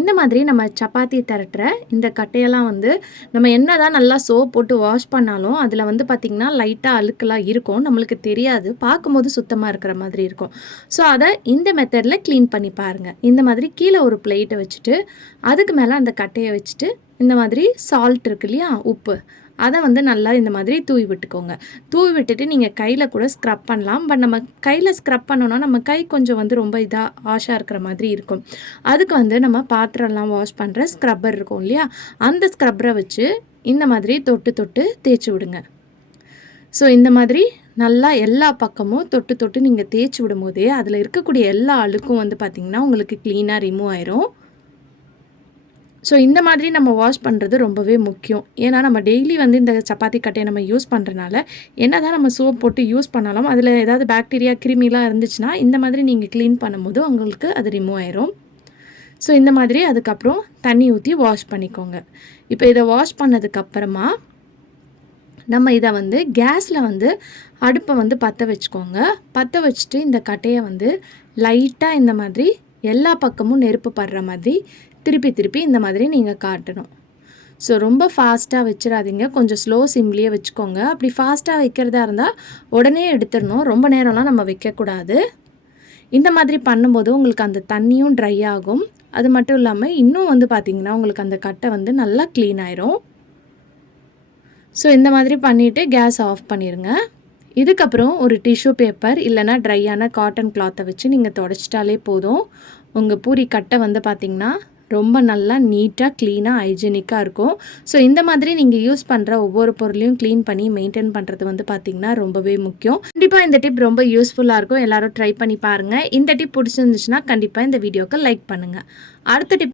இந்த மாதிரி நம்ம சப்பாத்தி திரட்டுற இந்த கட்டையெல்லாம் வந்து நம்ம என்னதான் நல்லா சோப் போட்டு வாஷ் பண்ணாலும் அதில் வந்து பார்த்திங்கன்னா லைட்டாக அழுக்கெல்லாம் இருக்கும். நம்மளுக்கு தெரியாது. பார்க்கும்போது சுத்தமாக இருக்கிற மாதிரி இருக்கும். ஸோ அதை இந்த மெத்தடில் க்ளீன் பண்ணி பாருங்கள். இந்த மாதிரி கீழே ஒரு பிளேட்டை வச்சுட்டு அதுக்கு மேலே அந்த கட்டையை வச்சுட்டு இந்த மாதிரி சால்ட் இருக்கு இல்லையா, உப்பு, அதை வந்து நல்லா இந்த மாதிரி தூவி விட்டுக்கோங்க. தூவி விட்டுட்டு நீங்கள் கையில் கூட ஸ்க்ரப் பண்ணலாம். பட் நம்ம கையில் ஸ்க்ரப் பண்ணோன்னா நம்ம கை கொஞ்சம் வந்து ரொம்ப ஆஷாக இருக்கிற மாதிரி இருக்கும். அதுக்கு வந்து நம்ம பாத்திரம்லாம் வாஷ் பண்ணுற ஸ்க்ரப்பர் இருக்கும் இல்லையா, அந்த ஸ்க்ரப்பரை வச்சு இந்த மாதிரி தொட்டு தொட்டு தேய்ச்சி விடுங்க. ஸோ இந்த மாதிரி நல்லா எல்லா பக்கமும் தொட்டு தொட்டு நீங்கள் தேய்ச்சி விடும்போதே அதில் இருக்கக்கூடிய எல்லா அழுக்கும் வந்து பார்த்திங்கன்னா உங்களுக்கு க்ளீனாக ரிமூவ் ஆயிரும். ஸோ இந்த மாதிரி நம்ம வாஷ் பண்ணுறது ரொம்பவே முக்கியம். ஏன்னா நம்ம டெய்லி வந்து இந்த சப்பாத்தி கட்டையை நம்ம யூஸ் பண்ணுறனால என்ன தான் நம்ம சோப் போட்டு யூஸ் பண்ணாலும் அதில் ஏதாவது பாக்டீரியா கிருமிலாம் இருந்துச்சுன்னா இந்த மாதிரி நீங்கள் க்ளீன் பண்ணும்போது உங்களுக்கு அது ரிமூவ் ஆயிரும். ஸோ இந்த மாதிரி அதுக்கப்புறம் தண்ணி ஊற்றி வாஷ் பண்ணிக்கோங்க. இப்போ இதை வாஷ் பண்ணதுக்கப்புறமா நம்ம இதை வந்து கேஸில் வந்து அடுப்பை வந்து பற்ற வச்சுக்கோங்க. பற்ற வச்சுட்டு இந்த கட்டையை வந்து லைட்டாக இந்த மாதிரி எல்லா பக்கமும் நெருப்பு படுற மாதிரி திருப்பி திருப்பி இந்த மாதிரி நீங்கள் காட்டணும். ஸோ ரொம்ப ஃபாஸ்ட்டாக வச்சிடாதீங்க, கொஞ்சம் ஸ்லோ சிம்லேயே வச்சுக்கோங்க. அப்படி ஃபாஸ்ட்டாக வைக்கிறதா இருந்தால் உடனே எடுத்துடணும், ரொம்ப நேரம்லாம் நம்ம வைக்கக்கூடாது. இந்த மாதிரி பண்ணும்போது உங்களுக்கு அந்த தண்ணியும் ட்ரை ஆகும். அது மட்டும் இல்லாமல் இன்னும் வந்து பார்த்திங்கன்னா உங்களுக்கு அந்த கட்டை வந்து நல்லா க்ளீன் ஆயிரும். ஸோ இந்த மாதிரி பண்ணிவிட்டு கேஸ் ஆஃப் பண்ணிடுங்க. இதுக்கப்புறம் ஒரு டிஷ்யூ பேப்பர் இல்லைனா ட்ரையான காட்டன் கிளாத்தை வச்சு நீங்கள் தொடச்சிட்டாலே போதும். உங்கள் பூரி கட்டை வந்து பார்த்திங்கன்னா ரொம்ப நல்லா நீட்டாக க்ளீனாக ஹைஜீனிக்காக இருக்கும். ஸோ இந்த மாதிரி நீங்கள் யூஸ் பண்ணுற ஒவ்வொரு பொருளையும் க்ளீன் பண்ணி மெயின்டைன் பண்ணுறது வந்து பார்த்திங்கன்னா ரொம்பவே முக்கியம். கண்டிப்பாக இந்த டிப் ரொம்ப யூஸ்ஃபுல்லாக இருக்கும். எல்லோரும் ட்ரை பண்ணி பாருங்கள். இந்த டிப் பிடிச்சிருந்துச்சுன்னா கண்டிப்பாக இந்த வீடியோக்கு லைக் பண்ணுங்கள். அடுத்த டிப்